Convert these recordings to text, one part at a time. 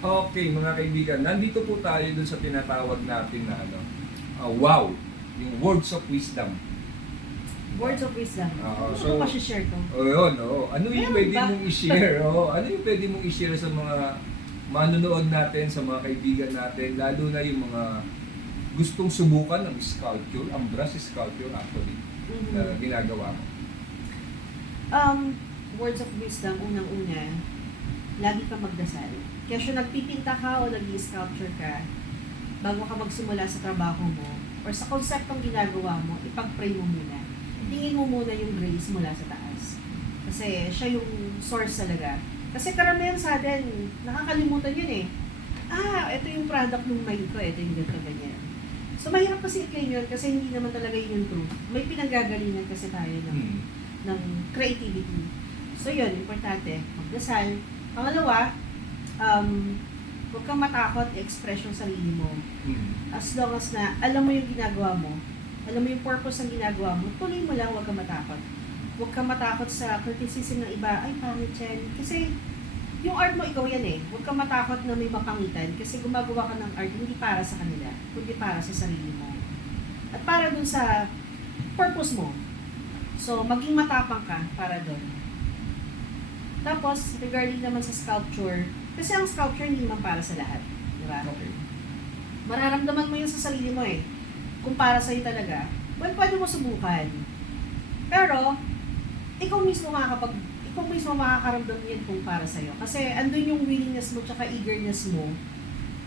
Okay, mga kaibigan, nandito po tayo dun sa tinatawag natin na wow, yung words of wisdom. Words of wisdom. Oo, Ano so- ko share to? O yun, oo. Ano yung Meron pwede ba? mong i-share? Oo, ano yung pwede mong i-share sa mga manonood natin, sa mga kaibigan natin, lalo na yung mga gustong subukan ng sculpture, ang brush sculpture actually, na ginagawa mo. Words of wisdom, unang-una, lagi kang magdasal. Kaya siya nagpipinta ka o nag-i-sculpture ka, bago ka magsimula sa trabaho mo, or sa konseptong ginagawa mo, ipag-pray mo muna. Tingin mo muna yung grace mula sa taas. Kasi siya yung source talaga. Kasi karamihan sa atin, nakakalimutan yun eh. Ito yung product ng mind ko, ito yung ganito, ganyan. So mahirap kasi i-claim yun kasi hindi naman talaga yun yung truth. May pinanggagalingan kasi tayo ng creativity. So yun, importante, magdasal. Pangalawa, huwag kang matakot i-express yung sarili mo. As long as na alam mo yung ginagawa mo, alam mo yung purpose ng ginagawa mo, tuloy mo lang, huwag kang matakot. Huwag kang matakot sa criticism ng iba, ay pangit yan. Kasi yung art mo, ikaw yan eh. Huwag kang matakot na may mapangitan kasi gumagawa ka ng art hindi para sa kanila, kundi para sa sarili mo. At para dun sa purpose mo. So, maging matapang ka para dun. Tapos, regarding naman sa sculpture, kasi ang sculpture hindi naman para sa lahat. Di ba? Okay. Mararamdaman mo yun sa sarili mo eh. Kung para sa'yo talaga, well, pwede mo subukan. Pero, ikaw mismo makakaramdam yan kung para sa'yo. Kasi andun yung willingness mo tsaka eagerness mo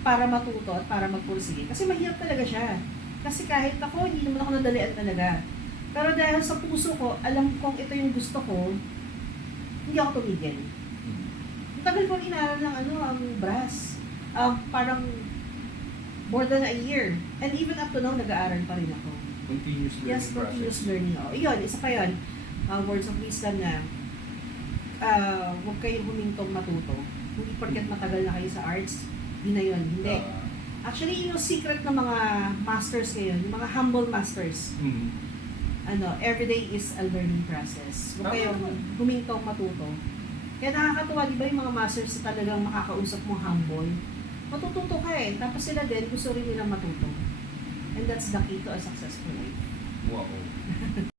para matuto at para magpursige. Kasi mahirap talaga siya. Kasi kahit ako, hindi naman ako nadalian talaga. Pero dahil sa puso ko, alam kong ito yung gusto ko, hindi ako tumigil. Ang tagal ko inaral ng ang brass. Parang more than a year. And even up to now, nag-aaral pa rin ako. Continuous learning Yes, continuous process. learning. Iyon, isa pa yun. Words of wisdom na huwag kayong humintong matuto. Hindi porket matagal na kayo sa arts, yun na yun. Hindi. Actually, yung secret ng mga masters ngayon, yung mga humble masters, every day is a learning process. Huwag kayong humintong matuto. Kaya nakakatuwa, di ba yung mga masters na talagang makakausap mo humble? Matututo ka eh. Tapos sila din, gusto rin nilang matuto. And that's the key to a successful life. Wow.